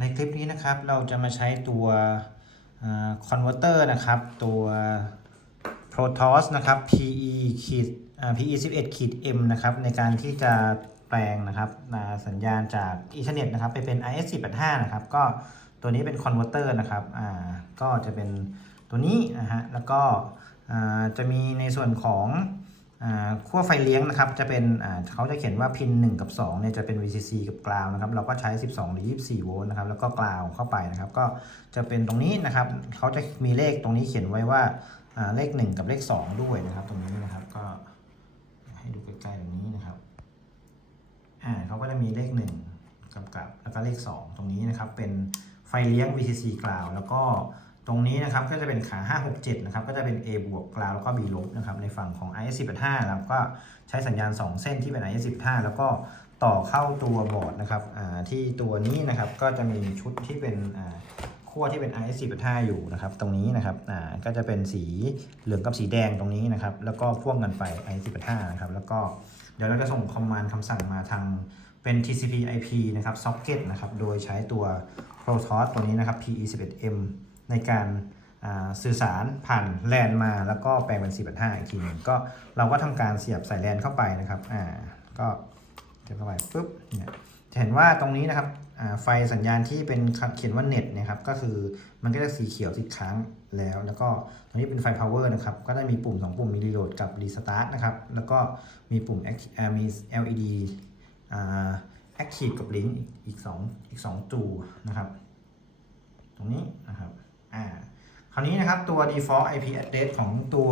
ในคลิปนี้นะครับเราจะมาใช้ตัวคอนเวอร์เตอร์นะครับ ตัว Protoss นะครับ PE ขีด PE 11ขีด M นะครับ ในการที่จะแปลงนะครับสัญญาณจากอินเทอร์เน็ตนะครับไปเป็น IS 485นะครับ ก็ตัวนี้เป็นคอนเวอร์เตอร์นะครับอ่าก็จะเป็นตัวนี้นะฮะแล้วก็จะมีในส่วนของ ขั้วไฟเลี้ยงนะครับจะเป็นเขาจะเขียนว่าพิน 1 กับ 2เนี่ยจะเป็น VCC กับกราวนะครับเราก็ใช้ 12 หรือ 24 โวลต์นะครับแล้วก็กราวเข้าไปนะครับก็จะเป็นตรงนี้นะครับเขาจะมีเลขตรงนี้เขียนไว้ว่าเลข 1 กับเลข 2 ด้วยนะครับ ตรงนี้นะครับก็ให้ดูใกล้ๆตรงนี้นะครับอ่าเขาก็จะมีเลข 1กำกับแล้วก็เลข 2 ตรงนี้นะครับเป็นไฟเลี้ยง VCC กราวแล้วก็ ตรงนี้นะครับก็จะเป็นขา 567 นะครับก็จะเป็น A บวกกลาวแล้วก็ B ลบนะครับในฝั่งของ IS 1 5นะครับก็ใช้สัญญาณ 2 เส้นที่เป็น IS 1 5แล้วก็ต่อเข้าตัวบอร์ดนะครับที่ตัวนี้นะครับก็จะมีชุดที่เป็นขั้วที่เป็น IS 1 5อยู่นะครับตรงนี้นะครับก็จะเป็นสีเหลืองกับสีแดงตรงนี้นะครับแล้วก็พ่วงกันไป IS 1 5นะครับแล้วก็เดี๋ยวเราจะส่งคอมมานด์คำสั่งมาทางเป็น TCP IP นะครับ socket นะครับโดยใช้ตัว Protoss ตัวนี้นะครับ PE 11M ในการสื่อสารผ่านแลนมาแล้วก็แปลงเป็น485อีกทีหนึงก็เราก็ทำการเสียบสายแลนเข้าไปนะครับอ่าก็เสียบเข้าไปปุ๊บเนี่ยจะเห็นว่าตรงนี้นะครับไฟสัญญาณที่เป็นเขียนว่าเน็ตนะครับก็คือมันก็จะสีเขียวติดค้างแล้ว แล้วก็ตรงนี้เป็นไฟ power นะครับก็ได้มีปุ่ม 2 ปุ่มมี reload กับ restart นะครับแล้วก็มีปุ่มมี LED อ่า active กับ link อีก2อีก2จูนะครับ ตรงนี้ คราวนี้นะครับตัว default IP address ของตัว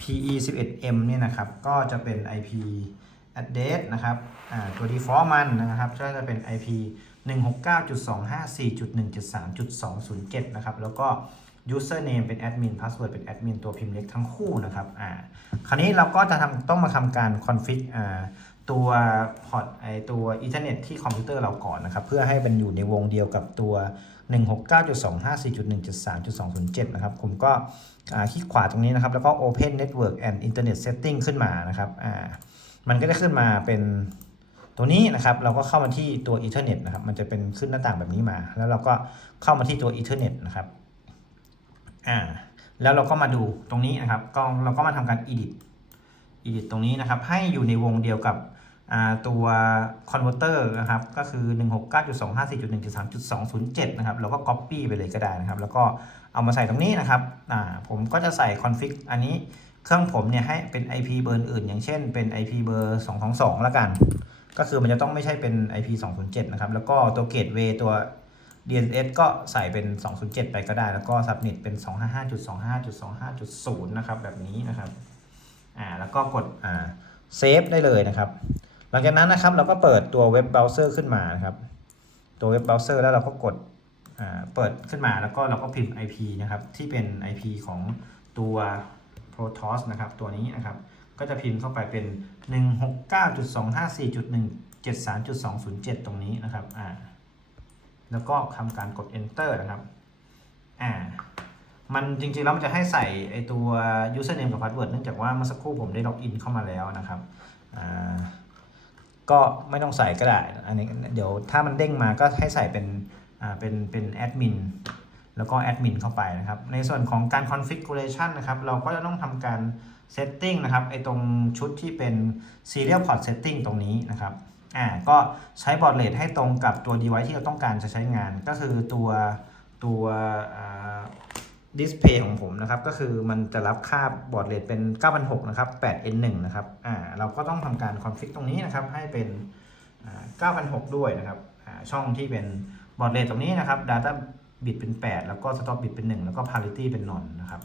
PE 11M เนี่ยนะครับ ก็จะเป็น IP address นะครับตัว default มันนะครับก็จะเป็น IP 169.254.173.207 นะครับ แล้วก็ username เป็น admin password เป็น admin ตัวพิมพ์เล็กทั้งคู่นะครับอ่าคราวนี้เราก็จะทำต้องมาทำการ config อ่าตัวพอร์ตไอตัวอินเทอร์เน็ตที่คอมพิวเตอร์เราก่อนนะครับ เพื่อให้มันอยู่ในวงเดียวกับตัว 169.254.1.3.207 นะครับ ผมก็คลิกขวาตรงนี้นะครับ แล้วก็ Open Network and Internet Setting ขึ้นมานะครับมันก็จะขึ้นมาเป็นตัวนี้นะครับ เราก็เข้ามาที่ตัว Ethernet นะครับ มันจะเป็นขึ้นหน้าต่างแบบนี้มา แล้วเราก็เข้ามาที่ตัว Ethernet นะครับอ่าแล้วเราก็มาดูตรงนี้นะครับก็เราก็มาทำการ edit edit ตรงนี้นะครับ ให้อยู่ในวงเดียวกับ ตัวคอนเวอร์เตอร์นะครับก็คือ 169.254.1.3.207 นะครับแล้วก็ Copy ไปเลยก็ได้นะครับ แล้วก็เอามาใส่ตรงนี้นะครับผมก็จะใส่คอนฟิกอันนี้เครื่องผมเนี่ยให้เป็น IP เบอร์อื่น อย่างเช่นเป็น IP เบอร์ 222 แล้วกัน ก็คือมันจะต้องไม่ใช่เป็น IP 207 นะครับ แล้วก็ตัว Gateway ตัว DNS ก็ใส่เป็น 207 ไปก็ได้ แล้วก็ Subnet เป็น 255.25.25.0 นะครับ แบบนี้นะครับ อ่า แล้วก็กด อ่า เซฟได้เลยนะครับ หลังจากนั้นนะครับเราก็เปิดตัวเว็บเบราว์เซอร์ขึ้นมานะครับ ตัวเว็บเบราว์เซอร์แล้วเราก็กดเปิดขึ้นมาแล้วก็เราก็พิมพ์ IP นะครับที่เป็น IP ของตัว Protoss นะครับตัวนี้นะครับก็จะพิมพ์เข้าไปเป็น 169.254.173.207 ตรงนี้นะครับอ่าแล้วก็ทำการกด enter นะครับอ่ามันจริงๆแล้วมันจะให้ใส่ไอตัว username กับ password เนื่องจากว่าเมื่อสักครู่ผมได้ล็อกอินเข้ามาแล้วนะครับอ่า ก็ไม่ต้องใส่ก็ได้ อันนี้เดี๋ยวถ้ามันเด้งมาก็ให้ใส่เป็นอ่าเป็นเป็นแอดมินแล้วก็แอดมินเข้าไปนะครับ ในส่วนของการ configuration นะครับ เราก็จะต้องทำการ setting นะครับไอตรงชุดที่เป็น serial port setting ตรงนี้นะครับอ่าก็ใช้บอร์ดเรทให้ตรงกับตัว device ที่เราต้องการจะใช้งาน ก็คือตัวตัวอ่า ดิสเพย์ของผมนะครับ ก็คือมันจะรับค่าบอร์ดเรทเป็น9,600นะครับ 8N1 นะครับอ่าเราก็ต้องทำการคอนฟิกตรงนี้นะครับ ให้เป็น9,600ด้วยนะครับอ่าช่องที่เป็นบอร์ดเรทตรงนี้นะครับ Data bit เป็น 8 แล้วก็ Stop bit เป็น 1 แล้วก็ Parity เป็นนนนะครับ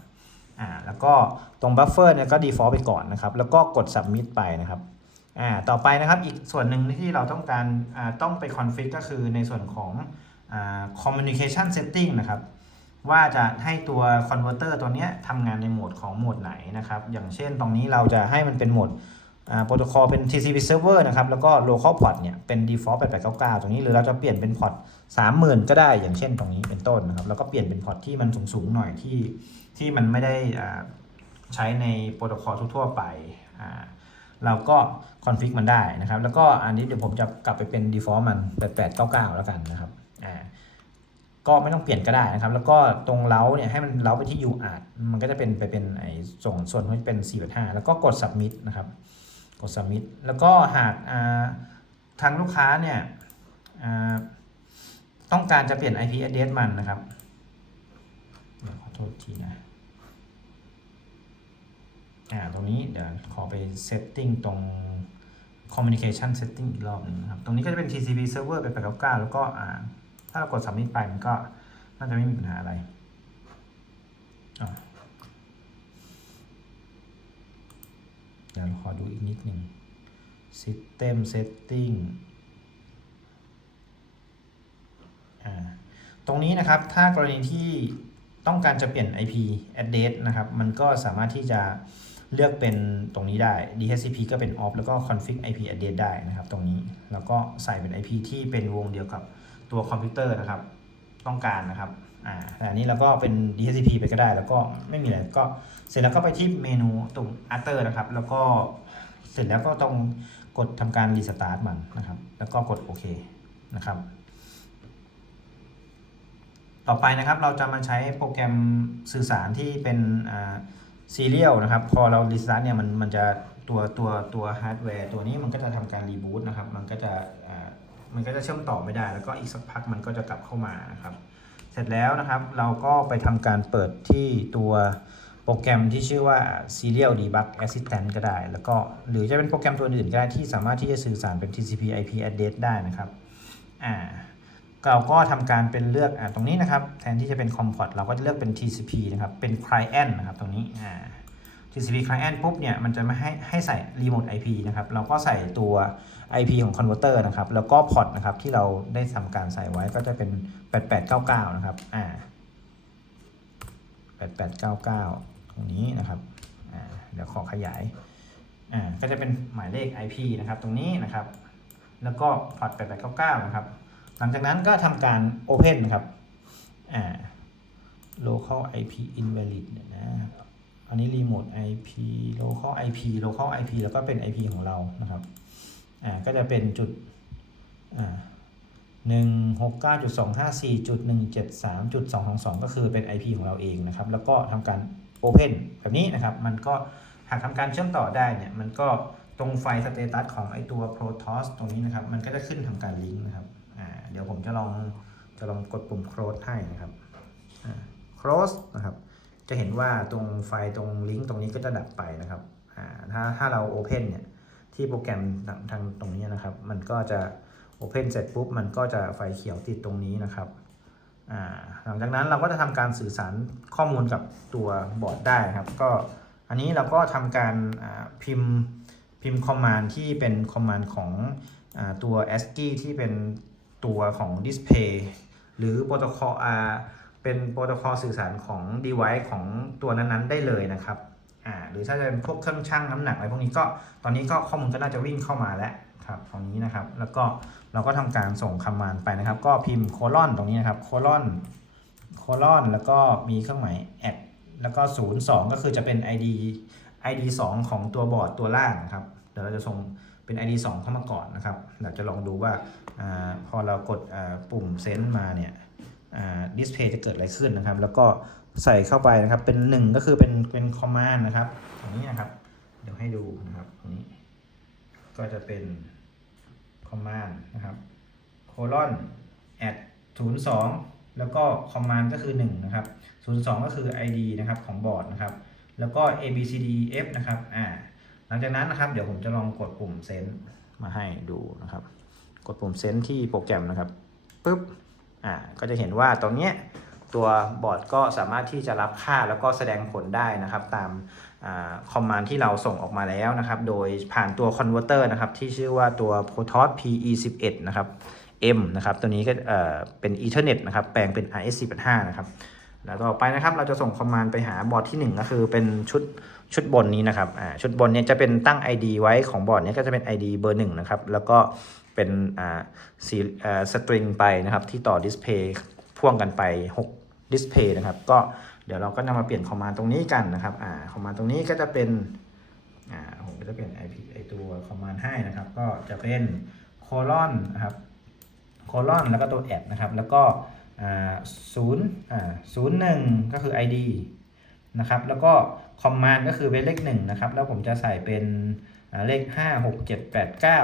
อ่าแล้วก็ตรง Buffer เนี่ยก็ default ไปก่อนนะครับ แล้วก็กด submit ไปนะครับอ่าต่อไปนะครับอีกส่วนหนึ่งที่เราต้องการอ่าต้องไปคอนฟิกก็คือในส่วนของอ่า communication setting นะครับ ว่าจะให้ตัวคอนเวอร์เตอร์ตัวนี้ทำงานในโหมดของโหมดไหนนะครับ อย่างเช่นตรงนี้เราจะให้มันเป็นโหมดโปรโตคอลเป็น TCP server นะครับ แล้วก็ local port เนี่ย เป็น default 8899 ตรงนี้ หรือเราจะเปลี่ยนเป็นพอร์ต30,000 ก็ได้ อย่างเช่นตรงนี้เป็นต้นนะครับ แล้วก็เปลี่ยนเป็นพอร์ตที่มันสูงๆหน่อยที่ที่มันไม่ได้ใช้ในโปรโตคอลทั่วๆไป เราก็คอนฟิกมันได้นะครับ แล้วก็อันนี้เดี๋ยวผมจะกลับไปเป็น default มัน 8899 แล้วกันนะครับ อ่า ก็ไม่ต้องเปลี่ยนก็ได้นะครับ แล้วก็ตรงเล้าเนี่ยให้มันเล้าไปที่ UART มันก็จะเป็นไปเป็นไอ้ส่งส่วนที่เป็น 4.5 แล้วก็กด submit นะครับ กด submit แล้วก็หากาทางลูกค้าเนี่ยต้องการจะเปลี่ยน IP address มันนะครับเดี๋ยวขอโทษทีนะ อ่า ตรงนี้เดี๋ยวขอไป setting ตรง communication setting อีกรอบหนึงนะครับ ตรงนี้ก็จะเป็น TCP server เป็น899แล้วก็อ่า ถ้าเรากด submit ไปมันก็น่าจะไม่มีปัญหาอะไรเดี๋ยวเราขอดูอีกนิดหนึ่ง system setting ตรงนี้นะครับ ถ้ากรณีที่ต้องการจะเปลี่ยน IP address นะครับ มันก็สามารถที่จะเลือกเป็นตรงนี้ได้ DHCP ก็เป็น off แล้วก็ config IP address ได้นะครับ ตรงนี้ แล้วก็ใส่เป็น IP ที่เป็นวงเดียวกับ ตัวคอมพิวเตอร์นะครับ ต้องการนะครับอ่าแต่อันนี้เราก็เป็น DHCP ไปก็ได้ แล้วก็ไม่มีอะไรก็เสร็จแล้วก็ไปที่เมนูตรง After นะครับ แล้วก็เสร็จแล้วก็ต้องกดทำการ restart มันนะครับ แล้วก็กดโอเคนะครับต่อไปนะครับเราจะมาใช้โปรแกรมสื่อสารที่เป็นซีเรียลนะครับ พอเรารีสตาร์ทเนี่ยมันมันจะตัวตัวตัวฮาร์ดแวร์ตัวนี้มันก็จะทำการรีบูตนะครับ มันก็จะอ่า มันก็จะเชื่อมต่อไม่ได้ แล้วก็อีกสักพักมันก็จะกลับเข้ามานะครับ เสร็จแล้วนะครับเราก็ไปทำการเปิดที่ตัวโปรแกรมที่ชื่อว่า Serial Debug Assistant ก็ได้ แล้วก็หรือจะเป็นโปรแกรมตัวอื่นก็ได้ที่สามารถที่จะสื่อสารเป็น TCP IP address ได้นะครับอ่าเราก็ทำการเป็นเลือกอ่าตรงนี้นะครับ แทนที่จะเป็น com port เราก็จะเลือกเป็น TCP นะครับ เป็น client นะครับตรงนี้อ่า TCP client ปุ๊บเนี่ยมันจะไม่ให้ให้ใส่ remote IP นะครับเราก็ใส่ตัว IP ของ converter นะครับแล้วก็ port นะครับที่เราได้ทำการใส่ไว้ก็จะเป็น 8899 นะครับอ่า8899 ตรงนี้นะครับอ่าเดี๋ยวขอขยายอ่าก็จะเป็นหมายเลข IP นะครับตรงนี้นะครับแล้วก็ port 8899 นะครับหลังจากนั้นก็ทำการ Open นะครับอ่า local IP invalid เนี่ยนะ นนี้ remote IP local IP local IP แล้วก็เป็น IP ของเรานะครับอ่าก็จะเป็นจุดอ่าหนึ่งหกเก้าจุดสองห้าสี่จุดหนึ่งเจ็ดสามจุดสองสองสองก็คือเป็น IP ของเราเองนะครับ แล้วก็ทำการ Open แบบนี้นะครับ มันก็หากทำการเชื่อมต่อได้เนี่ย มันก็ตรงไฟสเตตัสของไอตัว Protoss ตรงนี้นะครับ มันก็จะขึ้นทำการลิงก์นะครับ อ่า เดี๋ยวผมจะลองจะลองกดปุ่ม close ให้นะครับ อ่า close นะครับ จะเห็นว่าตรงไฟตรงลิงก์ตรงนี้ก็จะดับไปนะครับอ่าถ้าถ้าเรา Open เนี่ยที่โปรแกรมทางทางตรงนี้นะครับ มันก็จะ Open เสร็จปุ๊บ มันก็จะไฟเขียวติดตรงนี้นะครับอ่าหลังจากนั้นเราก็จะทำการสื่อสารข้อมูลกับตัวบอร์ดได้ครับ ก็อันนี้เราก็ทำการอ่าพิมพ์พิมพ์คอมมานด์ที่เป็นคอมมานด์ของอาตัว ASCII ที่เป็นตัวของ Display หรือโปรโตคอลอ่า เป็นโปรโตคอลสื่อสารของ device ของตัวนั้นๆ ได้เลยนะครับอ่าหรือถ้าจะเป็นพวกเครื่องชั่งน้ำหนักอะไรพวกนี้ก็ตอนนี้ก็ข้อมูลก็น่าจะวิ่งเข้ามาแล้วครับตรงนี้นะครับ แล้วก็เราก็ทำการส่งคำมานไปนะครับ ก็พิมพ์โคลอนตรงนี้นะครับโคลอนโคลอนแล้วก็มีเครื่องหมายแอดแล้วก็ 0 2 ก็คือจะเป็น ID ID 2 ของตัวบอร์ดตัวล่างนะครับ เดี๋ยวเราจะส่งเป็น ID 2 เข้ามาก่อนนะครับเดี๋ยวจะลองดูว่าอาพอเรากดอ่าปุ่มเซนต์มาเนี่ย ดิสเพย์จะเกิดอะไรขึ้นนะครับ แล้วก็ใส่เข้าไปนะครับ เป็น 1 ก็คือเป็นเป็นคอมมานด์นะครับตรงนี้นะครับ เดี๋ยวให้ดูนะครับตรงนี้ ก็จะเป็น command นะครับ colon at 02แล้วก็ command ก็คือ 1 นะครับ02ก็คือ id นะครับของบอร์ดนะครับ แล้วก็ abcdef นะครับอ่าหลังจากนั้นนะครับ เดี๋ยวผมจะลองกดปุ่ม send มาให้ดูนะครับ กดปุ่ม send ที่โปรแกรมนะครับปึ๊บ อ่าก็จะเห็นว่าตรงเนี้ยตัวบอร์ดก็สามารถที่จะรับค่าแล้วก็แสดงผลได้นะครับ ตามคอมมานด์ที่เราส่งออกมาแล้วนะครับ โดยผ่านตัวคอนเวอร์เตอร์นะครับ ที่ชื่อว่าตัว Protos PE11 นะครับ M นะครับตัวนี้ก็เอ่อเป็น Ethernet นะครับ แปลงเป็น RS485 นะครับแล้วต่อไปนะครับเราจะส่งคอมมานด์ไปหาบอร์ดที่ 1 ก็คือเป็นชุดชุดบนนี้นะครับอ่าชุดบนเนี้จะเป็นตั้ง ID ไว้ของบอร์ดเนี้ก็จะเป็น ID เบอร์1นะครับแล้วก็ เป็นอ่าสีอ่าสตริงไปนะครับ ที่ต่อดิสเพย์พ่วงกันไป6ดิสเพย์นะครับ ก็เดี๋ยวเราก็นำมาเปลี่ยนคอมมานด์ตรงนี้กันนะครับอ่าคอมมานด์ตรงนี้ก็จะเป็นอ่าผมก็จะเปลี่ยน IP ไอตัวคอมมานด์ให้นะครับ ก็จะเป็นโคลอนนะครับโคลอนแล้วก็ตัวแอดนะครับ แล้วก็อ่าศูนย์อ่าศูนย์หนึ่งก็คือ ID นะครับ แล้วก็ command ก็คือเป็นเลขหนึ่งนะครับ แล้วผมจะใส่เป็นเลขห้าหกเจ็ดแปดเก้า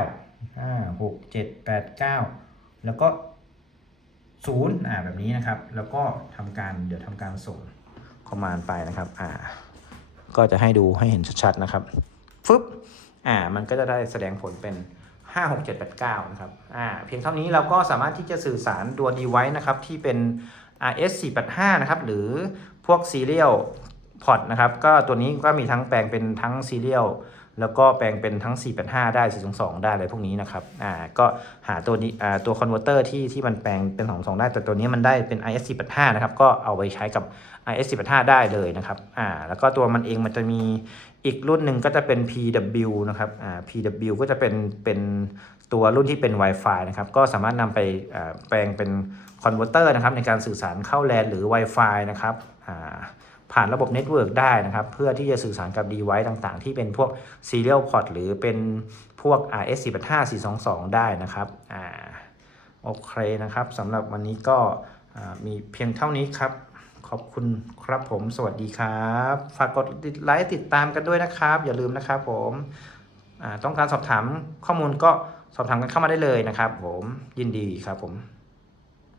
ห้าหกเจ็ดแปดเก้าแล้วก็ศูนย์อ่าแบบนี้นะครับ แล้วก็ทำการเดี๋ยวทำการส่ง command ไปนะครับอ่าก็จะให้ดูให้เห็นชัดๆนะครับฟึบอ่ามันก็จะได้แสดงผลเป็น5 6 7 8 9นะครับอ่าเพียงเท่านี้เราก็สามารถที่จะสื่อสารตัว device นะครับที่เป็น RS 4 8 5นะครับหรือพวก serial port นะครับก็ตัวนี้ก็มีทั้งแปลงเป็นทั้ง serial แล้วก็แปลงเป็นทั้ง 485 ได้ 422 ได้อะไรพวกนี้นะครับ อ่า ก็หาตัวนี้อ่าตัว converter ที่ที่มันแปลงเป็น 22 ได้ แต่ตัวนี้มันได้เป็น IS 485 นะครับ ก็เอาไปใช้กับ IS 485 ได้เลยนะครับ อ่า แล้วก็ตัวมันเองมันจะมีอีกรุ่นหนึ่งก็จะเป็น PW นะครับ อ่า PW ก็จะเป็นเป็นตัวรุ่นที่เป็น Wi-Fi นะครับ ก็สามารถนำไปแปลงเป็นคอนเวอร์เตอร์นะครับในการสื่อสารเข้า LAN หรือ Wi-Fi นะครับ อ่า ผ่านระบบเน็ตเวิร์กได้นะครับ เพื่อที่จะสื่อสารกับ device ต่างๆ ที่เป็นพวก serial port หรือเป็นพวก RS 4 5 422 ได้นะครับอ่าโอเคนะครับสำหรับวันนี้ก็มีเพียงเท่านี้ครับ ขอบคุณครับผม สวัสดีครับ ฝากกดไลค์ติดตามกันด้วยนะครับ อย่าลืมนะครับผมต้องการสอบถามข้อมูลก็สอบถามกันเข้ามาได้เลยนะครับผมยินดีครับผม